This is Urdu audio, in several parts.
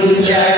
Yeah.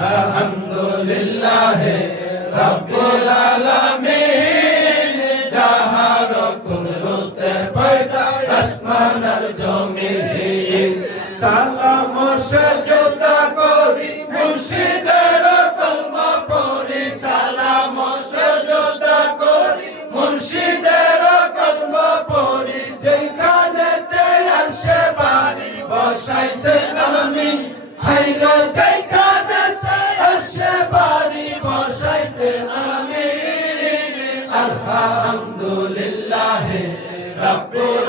রাহম da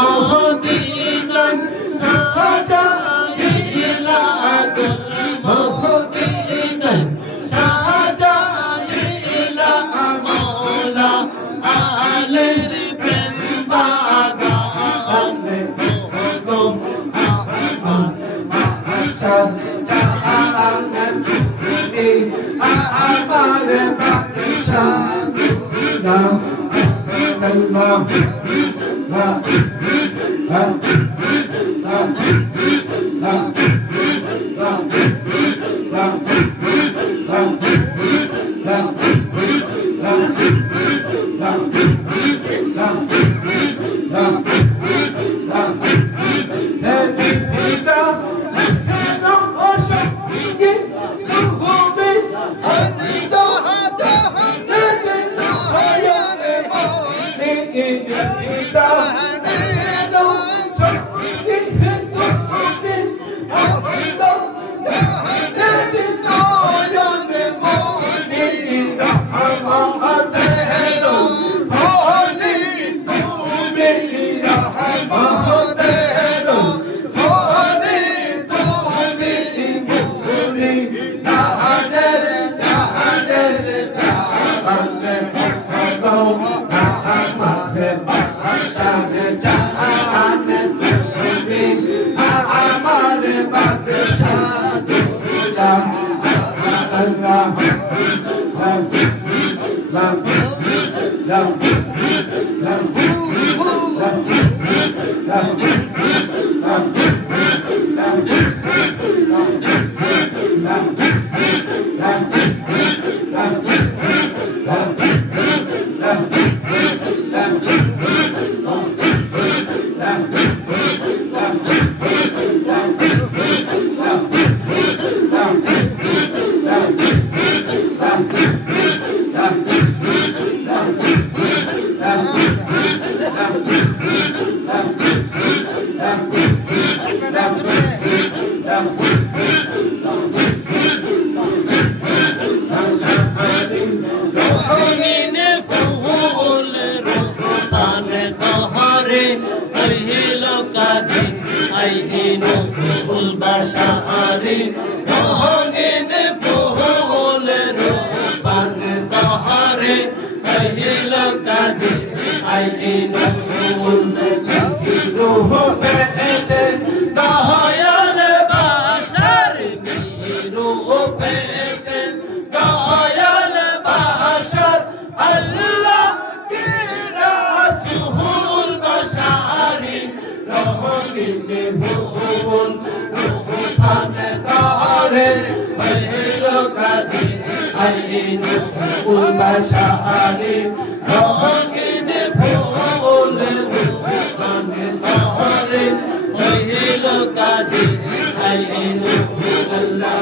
Oh. Lang, lang, lang, lang, lang, வாழ்க Obrigado. কাজী আইন উলবাসা আরি নহনিন ফুহুল রূপান তহারে আহিল কাজী আইন আইন উলবাসারি রহমিন ফুল রূপানে তারে হইল কাজী আইন আল্লাহ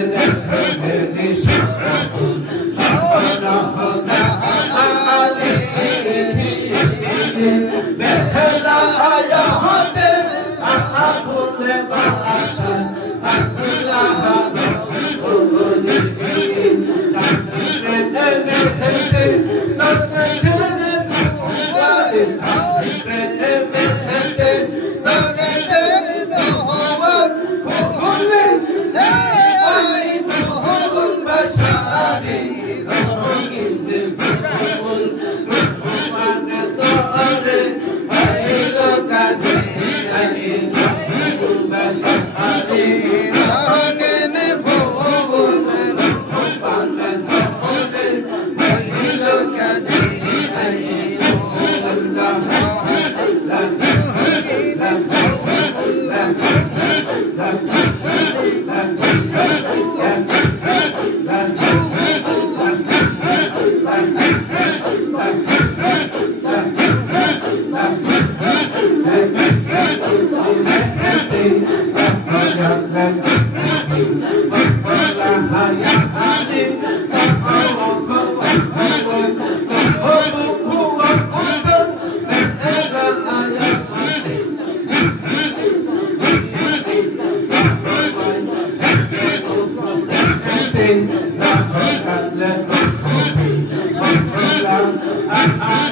はい。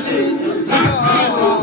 Thank you.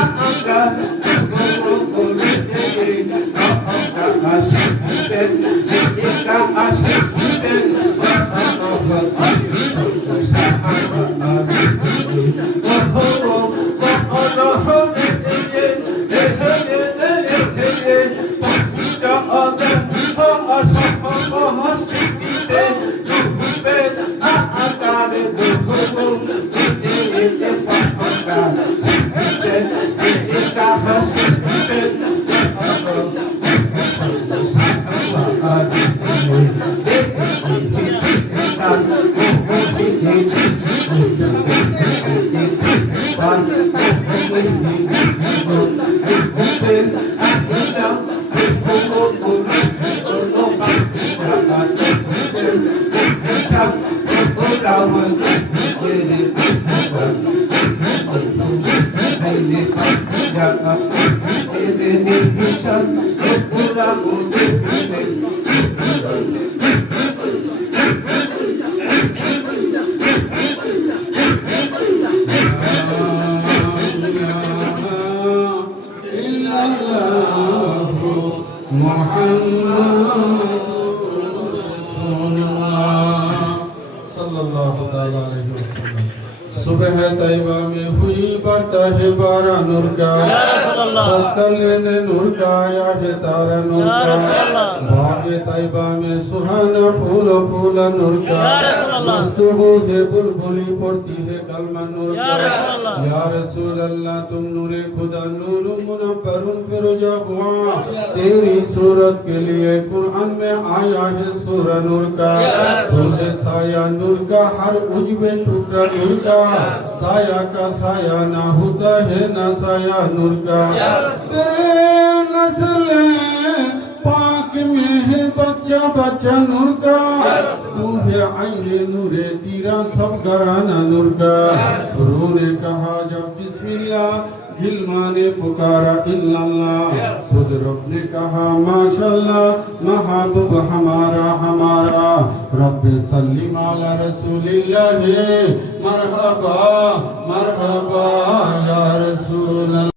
uh, uh, uh. Amen. صبح طیبہ میں ہوئی برتا ہے بارہ نور کا سکل نے نور کا یا ہے تارا نور کا باغ طیبہ میں سہانا پھول پھول نور کا مستہو ہے بلبلی پڑتی کلمہ نور یا رسول اللہ تم نور خدا نور منبر فرجا ہوا۔ تیری صورت کے لیے قرآن میں آیا ہے سورہ نور کا۔ تمہیں سایہ نور کا ہر عجب ٹکڑا نور کا۔ سایہ کا سایہ نہ ہوتا ہے نہ سایہ نور کا۔ تیرے نسل پاک میں ہے بچہ بچہ نور کا۔ تو ہے عین نور تیرا سب گرانا نور کا روح نے کہا، جب بسم اللہ گلما نے پکارا اللہ خود رب نے کہا، ماشاءاللہ، محبوب ہمارا ہمارا۔ رب سلیم علی رسول اللہ، مرحبا مرحبا، یا رسول اللہ۔